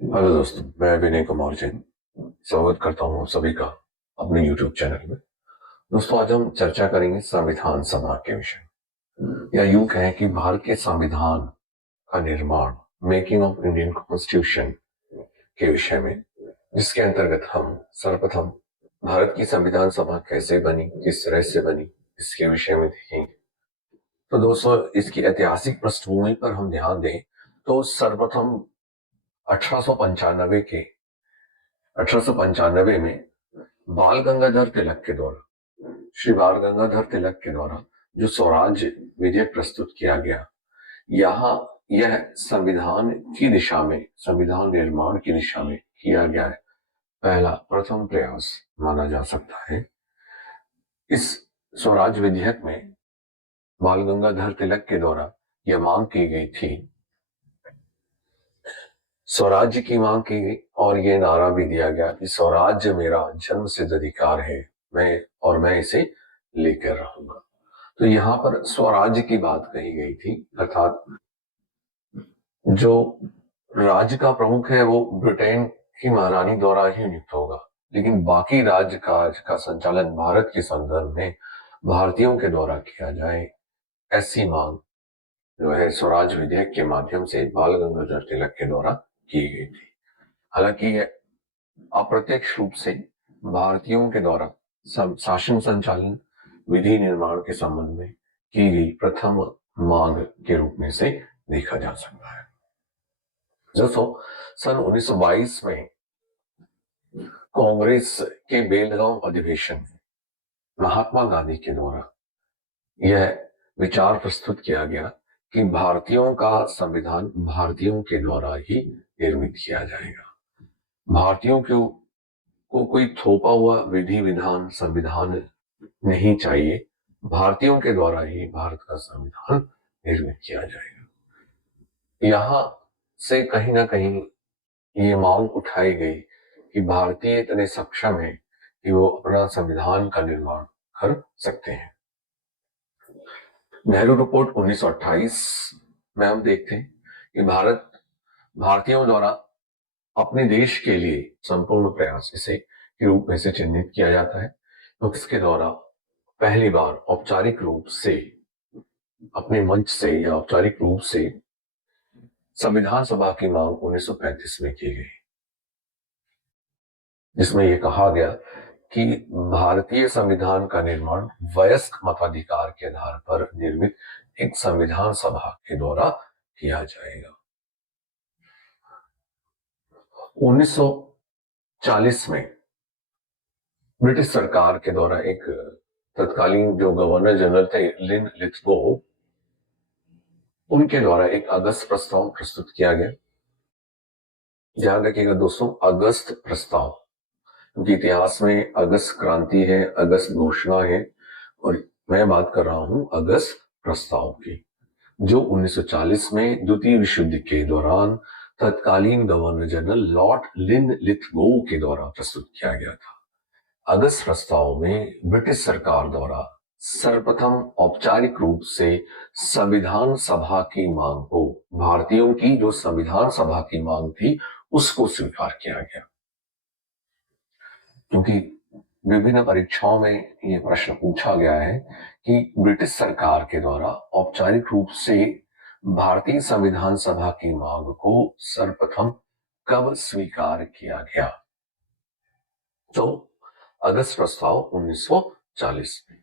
Hello दोस्तों, मैं विनय कुमार जैन स्वागत करता हूँ सभी का अपने YouTube चैनल में। दोस्तों, आज हम चर्चा करेंगे संविधान सभा के विषय, या यूं कहें कि भारत के संविधान का निर्माण, मेकिंग ऑफ इंडियन कॉन्स्टिट्यूशन के विषय में, जिसके अंतर्गत हम सर्वप्रथम भारत की संविधान सभा कैसे बनी, किस तरह से बनी, इसके विषय में देखेंगे। तो दोस्तों, इसकी ऐतिहासिक पृष्ठभूमि पर हम ध्यान दें तो सर्वप्रथम 1895 में बाल गंगाधर तिलक के द्वारा श्री बाल गंगाधर तिलक के द्वारा जो स्वराज्य विधेयक प्रस्तुत किया गया, यहाँ यह संविधान की दिशा में, संविधान निर्माण की दिशा में किया गया है पहला प्रथम प्रयास माना जा सकता है। इस स्वराज विधेयक में बाल गंगाधर तिलक के द्वारा यह मांग की गई थी, स्वराज्य की मांग की गई और ये नारा भी दिया गया कि स्वराज्य मेरा जन्म सिद्ध अधिकार है, मैं इसे लेकर रहूंगा। तो यहाँ पर स्वराज्य की बात कही गई थी, अर्थात जो राज्य का प्रमुख है वो ब्रिटेन की महारानी द्वारा ही नियुक्त होगा, लेकिन बाकी राज्य का संचालन भारत के संदर्भ में भारतीयों के द्वारा किया जाए, ऐसी मांग जो है स्वराज विधेयक के माध्यम से बाल गंगाधर तिलक के द्वारा की गई थी। हालांकि यह अप्रत्यक्ष रूप से भारतीयों के द्वारा शासन संचालन, विधि निर्माण के संबंध में की गई प्रथम मांग के रूप में से देखा जा सकता है। दोस्तों, सन 1922 में कांग्रेस के बेलगांव अधिवेशन में महात्मा गांधी के द्वारा यह विचार प्रस्तुत किया गया कि भारतीयों का संविधान भारतीयों के द्वारा ही निर्मित किया जाएगा। भारतीयों को कोई थोपा हुआ विधि विधान संविधान नहीं चाहिए, भारतीयों के द्वारा ही भारत का संविधान निर्मित किया जाएगा। यहाँ से कहीं ना कहीं ये मांग उठाई गई कि भारतीय इतने सक्षम है कि वो अपना संविधान का निर्माण कर सकते हैं। नेहरू रिपोर्ट 1928 में हम देखते हैं कि भारतीयों द्वारा अपने देश के लिए संपूर्ण प्रयास इसे के रूप में से चिन्हित किया जाता है। तो इसके द्वारा पहली बार औपचारिक रूप से अपने मंच से या औपचारिक रूप से संविधान सभा की मांग 1935 में की गई, जिसमें यह कहा गया कि भारतीय संविधान का निर्माण वयस्क मताधिकार के आधार पर निर्मित एक संविधान सभा के द्वारा किया जाएगा। 1940 में ब्रिटिश सरकार के द्वारा एक तत्कालीन जो गवर्नर जनरल थे लिन लिथगो, उनके द्वारा एक अगस्त प्रस्ताव प्रस्तुत किया गया। ध्यान रखिएगा दोस्तों, अगस्त प्रस्ताव, क्योंकि इतिहास में अगस्त क्रांति है, अगस्त घोषणा है, और मैं बात कर रहा हूं अगस्त प्रस्ताव की, जो 1940 में द्वितीय विश्व युद्ध के दौरान तत्कालीन गवर्नर जनरल लॉर्ड लिन लिथगो के द्वारा प्रस्तुत किया गया था। अगस्त प्रस्ताव में ब्रिटिश सरकार द्वारा सर्वप्रथम औपचारिक रूप से संविधान सभा की मांग को, भारतीयों की जो संविधान सभा की मांग थी, उसको स्वीकार किया गया। क्योंकि विभिन्न परीक्षाओं में यह प्रश्न पूछा गया है कि ब्रिटिश सरकार के द्वारा औपचारिक रूप से भारतीय संविधान सभा की मांग को सर्वप्रथम कब स्वीकार किया गया। तो अगस्त प्रस्ताव 1940 में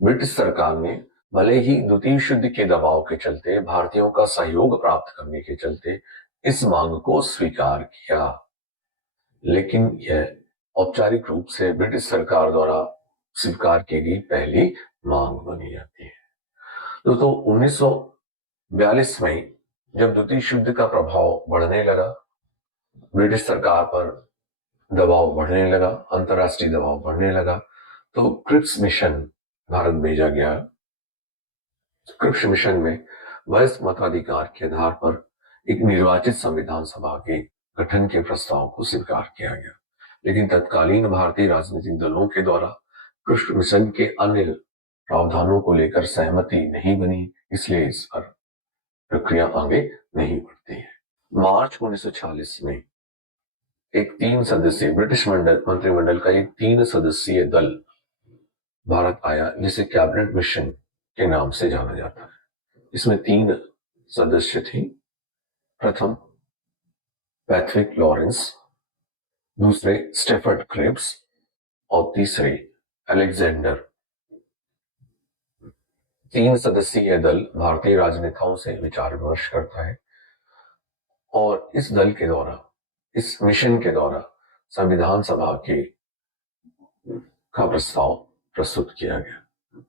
ब्रिटिश सरकार ने भले ही द्वितीय विश्व युद्ध के दबाव के चलते, भारतीयों का सहयोग प्राप्त करने के चलते इस मांग को स्वीकार किया, लेकिन यह औपचारिक रूप से ब्रिटिश सरकार द्वारा स्वीकार की गई पहली मांग बनी जाती है। दोस्तों, 1942 में जब द्वितीय विश्व युद्ध का प्रभाव बढ़ने लगा, ब्रिटिश सरकार पर दबाव बढ़ने लगा, अंतरराष्ट्रीय दबाव बढ़ने लगा, तो क्रिप्स मिशन भारत भेजा गया। क्रिप्स मिशन में वयस्क मताधिकार के आधार पर एक निर्वाचित संविधान सभा के गठन के प्रस्ताव को स्वीकार किया गया, लेकिन तत्कालीन भारतीय राजनीतिक दलों के द्वारा क्रिप्स मिशन के अन्य प्रावधानों को लेकर सहमति नहीं बनी, इसलिए इस पर प्रक्रिया आगे नहीं बढ़ती है। मार्च 1946 में एक 3 सदस्यीय ब्रिटिश मंत्रिमंडल का एक 3 सदस्यीय दल भारत आया, जिसे कैबिनेट मिशन के नाम से जाना जाता है। इसमें 3 सदस्य थे। प्रथम पैट्रिक लॉरेंस, दूसरे स्टेफर्ड क्रिप्स और तीसरे अलेक्जेंडर। 3 सदस्यीय दल भारतीय राजनेताओं से विचार विमर्श करता है और इस दल के द्वारा, इस मिशन के द्वारा संविधान सभा का प्रस्ताव प्रस्तुत किया गया,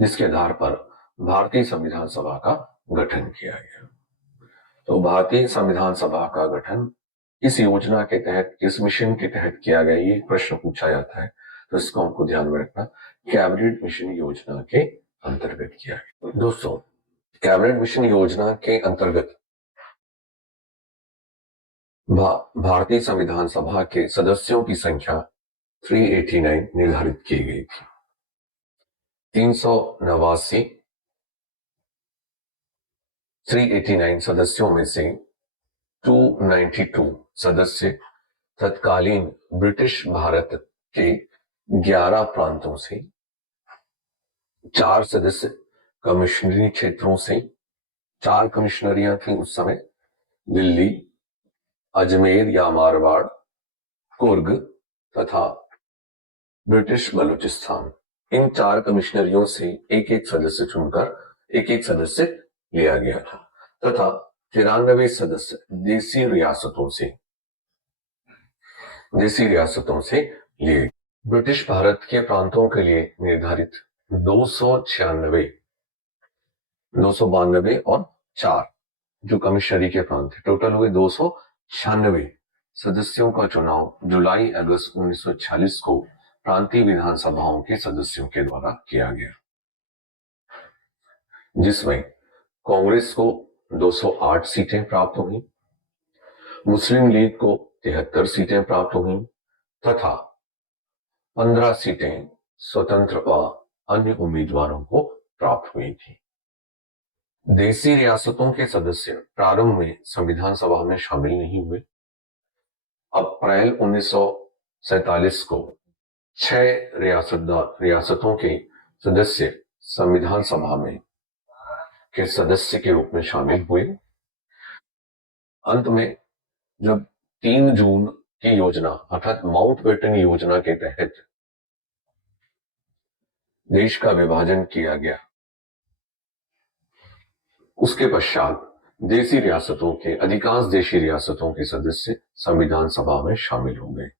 जिसके आधार पर भारतीय संविधान सभा का गठन किया गया। तो भारतीय संविधान सभा का गठन इस योजना के तहत, इस मिशन के तहत किया गया। ये प्रश्न पूछा जाता है, तो इसको हमको ध्यान में रखना। कैबिनेट मिशन योजना के अंतर्गत किया गया। दोस्तों, कैबिनेट मिशन योजना के अंतर्गत भारतीय संविधान सभा के सदस्यों की संख्या 389 निर्धारित की गई थी। 389 सदस्यों में से 292 सदस्य तत्कालीन ब्रिटिश भारत के 11 प्रांतों से, 4 सदस्य कमिश्नरी क्षेत्रों से, 4 कमिश्नरियां थी उस समय, दिल्ली, अजमेर या मारवाड़, कुर्ग तथा ब्रिटिश बलूचिस्तान। इन 4 कमिश्नरियों से एक एक सदस्य चुनकर एक एक सदस्य लिया गया था तथा 93 सदस्य देसी रियासतों से लिए। ब्रिटिश भारत के प्रांतों के लिए निर्धारित 292 और 4 जो कमिश्नरी के प्रांत थे, टोटल हुए 296 सदस्यों का चुनाव जुलाई अगस्त 1946 को प्रांतीय विधानसभाओं के सदस्यों के द्वारा किया गया, जिसमें कांग्रेस को 208 सीटें प्राप्त हुई, मुस्लिम लीग को 73 सीटें प्राप्त हुई तथा 15 सीटें स्वतंत्र व अन्य उम्मीदवारों को प्राप्त हुई थी। देसी रियासतों के सदस्य प्रारंभ में संविधान सभा में शामिल नहीं हुए। अप्रैल 1947 को 6 रियासतों के सदस्य संविधान सभा में के सदस्य के रूप में शामिल हुए। अंत में जब 3 जून की योजना अर्थात माउंटबेटन योजना के तहत देश का विभाजन किया गया, उसके पश्चात अधिकांश देशी रियासतों के सदस्य संविधान सभा में शामिल हो गए।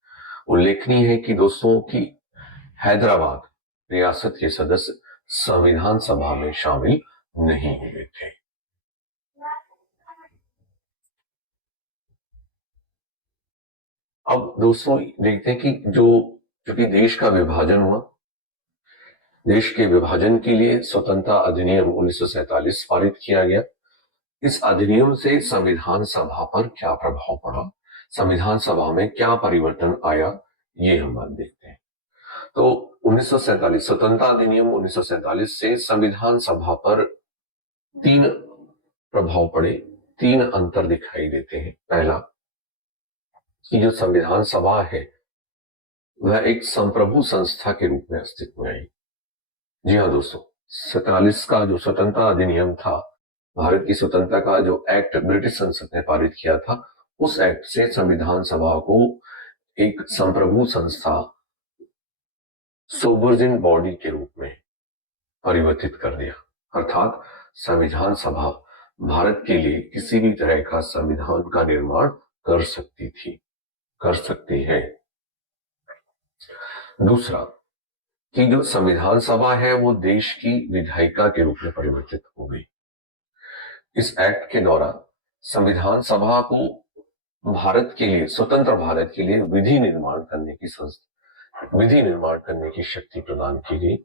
उल्लेखनीय है कि दोस्तों की हैदराबाद रियासत के सदस्य संविधान सभा में शामिल नहीं हुए थे। अब दोस्तों देखते हैं कि चूंकि देश का विभाजन हुआ, देश के विभाजन के लिए स्वतंत्रता अधिनियम 1947 पारित किया गया। इस अधिनियम से संविधान सभा पर क्या प्रभाव पड़ा, संविधान सभा में क्या परिवर्तन आया, ये हम बात देखते हैं। तो 1947 स्वतंत्रता अधिनियम 1947 से संविधान सभा पर 3 प्रभाव पड़े, 3 अंतर दिखाई देते हैं। पहला कि जो संविधान सभा है वह एक संप्रभु संस्था के रूप में अस्तित्व में आई। जी हाँ दोस्तों, 47 का जो स्वतंत्रता अधिनियम था, भारत की स्वतंत्रता का जो एक्ट ब्रिटिश संसद ने पारित किया था, उस एक्ट से संविधान सभा को एक संप्रभु संस्था, सोवरेन बॉडी के रूप में परिवर्तित कर दिया। अर्थात संविधान सभा भारत के लिए किसी भी तरह का संविधान का निर्माण कर सकती है। दूसरा कि जो संविधान सभा है वो देश की विधायिका के रूप में परिवर्तित हो गई। इस एक्ट के द्वारा संविधान सभा को भारत के लिए, स्वतंत्र भारत के लिए विधि निर्माण करने की शक्ति प्रदान की गई।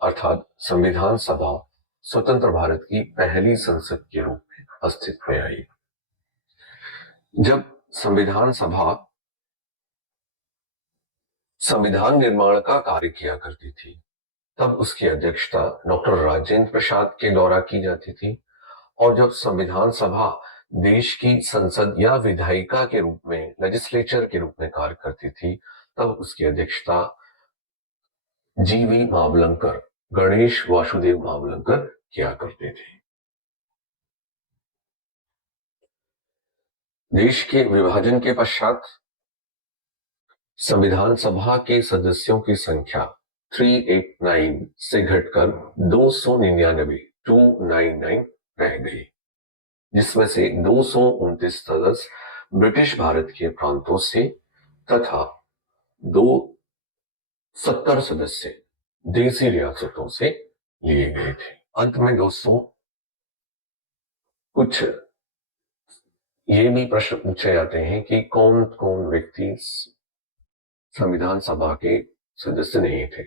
अर्थात संविधान सभा स्वतंत्र भारत की पहली संसद के रूप में अस्तित्व में आई। जब संविधान सभा संविधान निर्माण का कार्य किया करती थी, तब उसकी अध्यक्षता डॉक्टर राजेंद्र प्रसाद के द्वारा की जाती थी। और जब संविधान सभा देश की संसद या विधायिका के रूप में, लेजिस्लेचर के रूप में कार्य करती थी, तब उसकी अध्यक्षता जीवी मावलंकर, गणेश वासुदेव मावलंकर किया करते थे। देश के विभाजन के पश्चात संविधान सभा के सदस्यों की संख्या 389 से घटकर 299 रह गई, जिसमें से 229 सदस्य ब्रिटिश भारत के प्रांतों से तथा 270 सदस्य देसी रियासतों से लिए गए थे। अंत में दोस्तों, कुछ ये भी प्रश्न पूछे जाते हैं कि कौन कौन व्यक्ति संविधान सभा के सदस्य नहीं थे।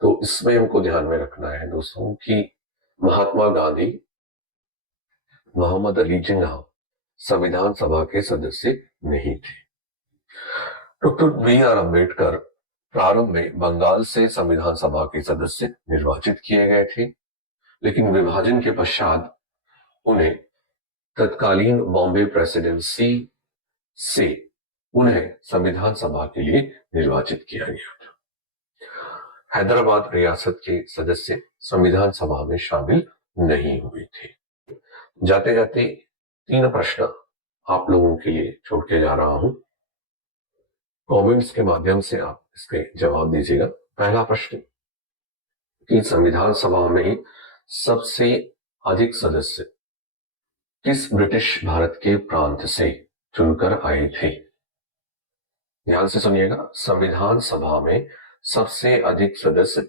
तो इसमें हमको ध्यान में रखना है दोस्तों कि महात्मा गांधी, मोहम्मद अली जिन्ना संविधान सभा के सदस्य नहीं थे। Doctor B R. अम्बेडकर प्रारंभ में बंगाल से संविधान सभा के सदस्य निर्वाचित किए गए थे, लेकिन विभाजन के पश्चात उन्हें तत्कालीन बॉम्बे प्रेसिडेंसी से उन्हें संविधान सभा के लिए निर्वाचित किया गया था। हैदराबाद रियासत के सदस्य संविधान सभा में शामिल नहीं हुए थे। जाते जाते 3 प्रश्न आप लोगों के लिए छोड़ के जा रहा हूं, कमेंट्स के माध्यम से आप इसके जवाब दीजिएगा। पहला प्रश्न कि संविधान सभा में सबसे अधिक सदस्य किस ब्रिटिश भारत के प्रांत से चुनकर आए थे? ध्यान से सुनिएगा, संविधान सभा में सबसे अधिक सदस्य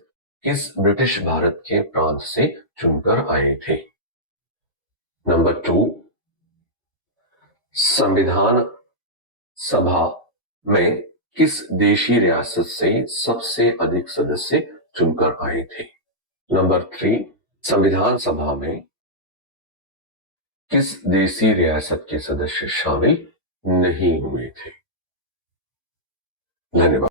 किस ब्रिटिश भारत के प्रांत से चुनकर आए थे? नंबर 2, संविधान सभा में किस देशी रियासत से सबसे अधिक सदस्य चुनकर आए थे? नंबर 3, संविधान सभा में किस देशी रियासत के सदस्य शामिल नहीं हुए थे? धन्यवाद।